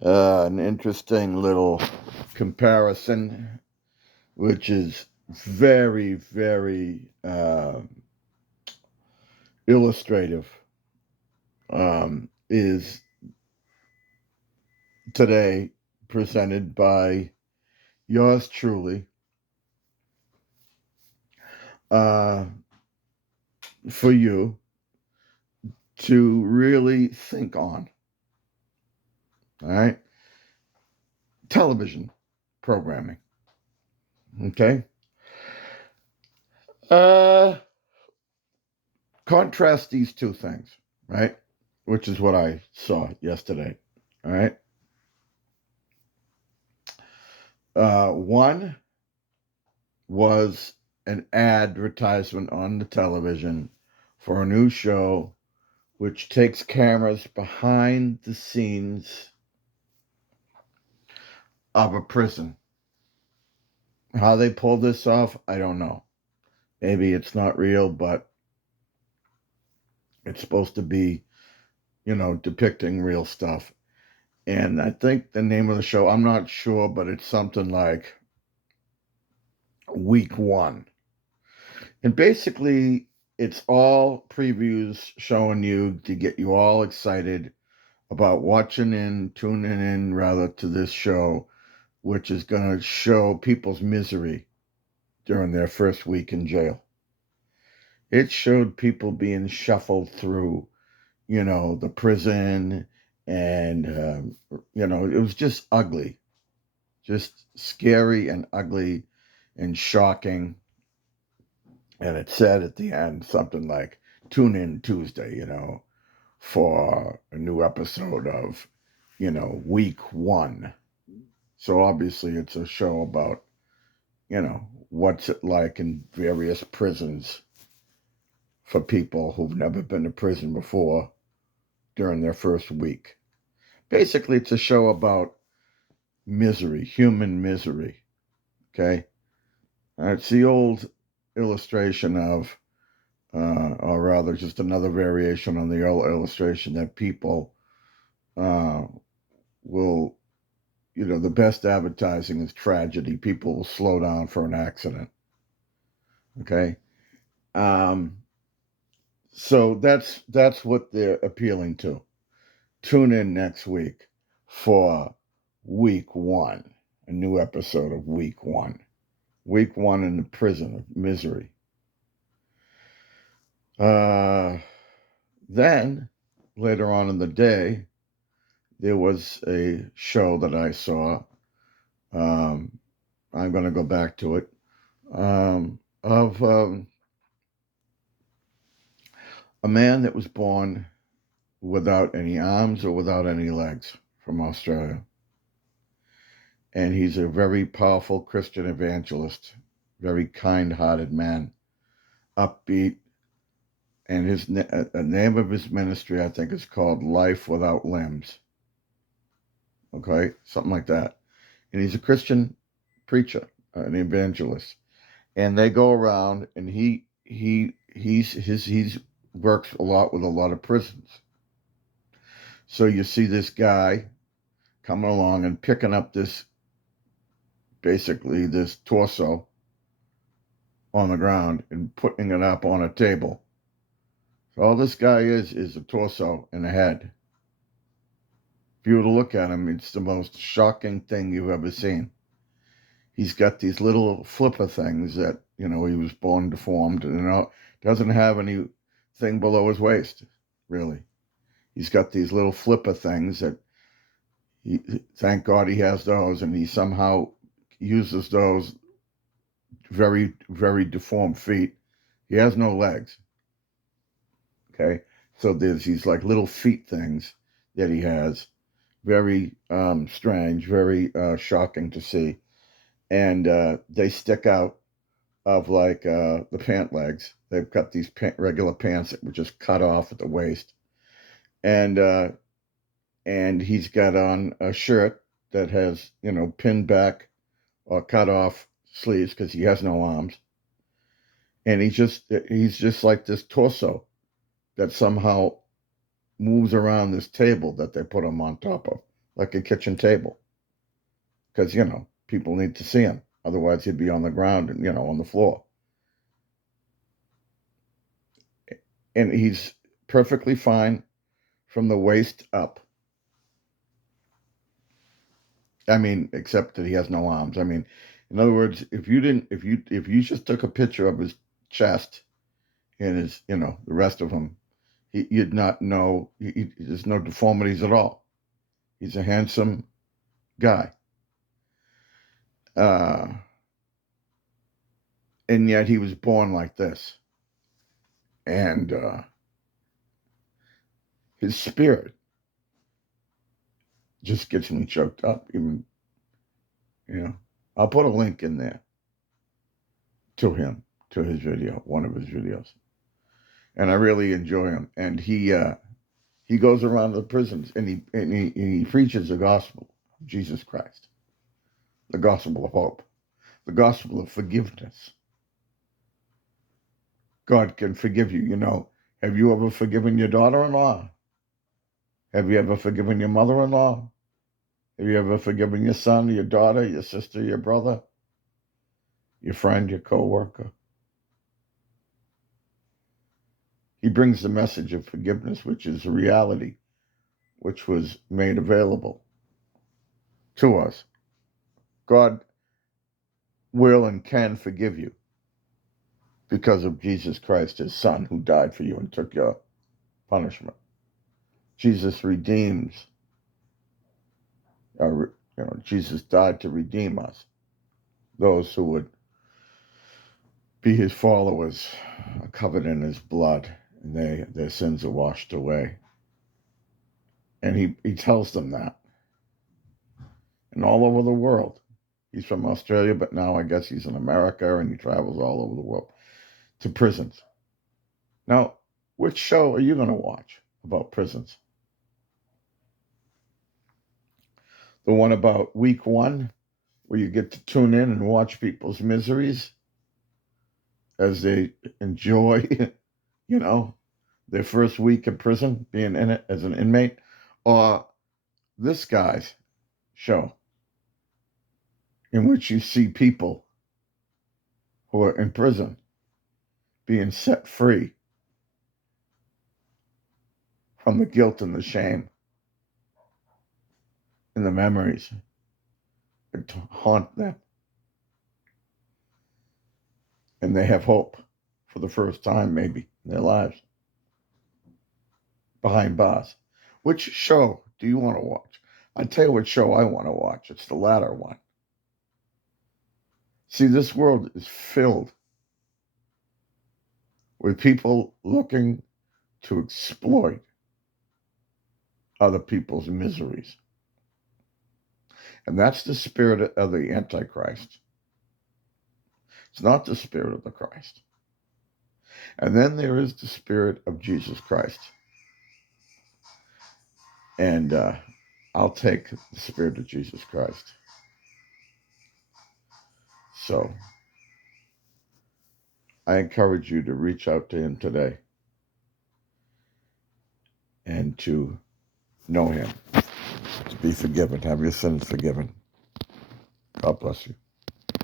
An interesting little comparison, which is very, very illustrative, is today presented by yours truly uh, for you to really think on. All right. Television programming. Okay. Uh, Contrast these two things, right? Which is what I saw yesterday. All right. One was an advertisement on the television for a new show which takes cameras behind the scenes of a prison. How they pulled this off, I don't know. Maybe it's not real, but it's supposed to be, depicting real stuff. And I think the name of the show, I'm not sure, but it's something like Week One. And basically, it's all previews showing you to get you all excited about tuning in rather to this show, which is going to show people's misery during their first week in jail. It showed people being shuffled through, the prison, and, it was just ugly, just scary and ugly and shocking. And it said at the end something like, tune in Tuesday, for a new episode of, Week One. So obviously it's a show about, what's it like in various prisons for people who've never been to prison before during their first week. Basically, it's a show about misery, human misery. Okay. It's the old illustration of, or rather, just another variation on the old illustration that people uh, will, the best advertising is tragedy. People will slow down for an accident. Okay. Um, so that's what they're appealing to. Tune in next week for Week One, a new episode of Week One. Week One in the prison of misery. Uh, then later on in the day, there was a show that I saw. Um, I'm going to go back to it. Of a man that was born without any arms or without any legs from Australia. And he's a very powerful Christian evangelist, very kind hearted man, upbeat. And the name of his ministry, I think, is called Life Without Limbs. Okay, something like that. And he's a Christian preacher, an evangelist. And they go around, and he's works a lot with a lot of prisons. So you see this guy coming along and picking up basically this torso on the ground and putting it up on a table. So all this guy is a torso and a head. If you were to look at him, it's the most shocking thing you've ever seen. He's got these little flipper things that, he was born deformed and doesn't have anything below his waist, really. He's got these little flipper things that thank God he has those, and he somehow uses those very, very deformed feet. He has no legs. Okay. So there's these like little feet things that he has. Very strange, very shocking to see. And they stick out of like the pant legs. They've got these regular pants that were just cut off at the waist. And he's got on a shirt that has, pinned back or cut off sleeves because he has no arms. And he's just like this torso that somehow moves around this table that they put him on top of. like a kitchen table, because, people need to see him. Otherwise, he'd be on the ground and, on the floor. And he's perfectly fine from the waist up. I mean, except that he has no arms. I mean, in other words, if you just took a picture of his chest and his, the rest of him, you'd not know. There's no deformities at all. He's a handsome guy. And yet he was born like this. And his spirit just gets me choked up. Even, I'll put a link in there to him, to his video, one of his videos. And I really enjoy him. And he goes around the prisons and he preaches the gospel of Jesus Christ, the gospel of hope, the gospel of forgiveness. God can forgive you. Have you ever forgiven your daughter-in-law? Have you ever forgiven your mother-in-law? Have you ever forgiven your son, your daughter, your sister, your brother, your friend, your co-worker? He brings the message of forgiveness, which is a reality, which was made available to us. God will and can forgive you because of Jesus Christ, his son, who died for you and took your punishment. Jesus redeems. Jesus died to redeem us, those who would be his followers, are covered in his blood, and their sins are washed away. And he tells them that. And all over the world. He's from Australia, but now I guess he's in America, and he travels all over the world to prisons. Now, which show are you going to watch about prisons? The one about week 1, where you get to tune in and watch people's miseries as they enjoy, their first week in prison, being in it as an inmate, or this guy's show, in which you see people who are in prison being set free from the guilt and the shame and the memories that haunt them. And they have hope for the first time, maybe, in their lives, behind bars. Which show do you want to watch? I'll tell you what show I want to watch. It's the latter one. See, this world is filled with people looking to exploit other people's miseries. And that's the spirit of the Antichrist. It's not the spirit of the Christ. And then there is the spirit of Jesus Christ. And I'll take the spirit of Jesus Christ. So I encourage you to reach out to him today and to know him, to be forgiven, have your sins forgiven. God bless you.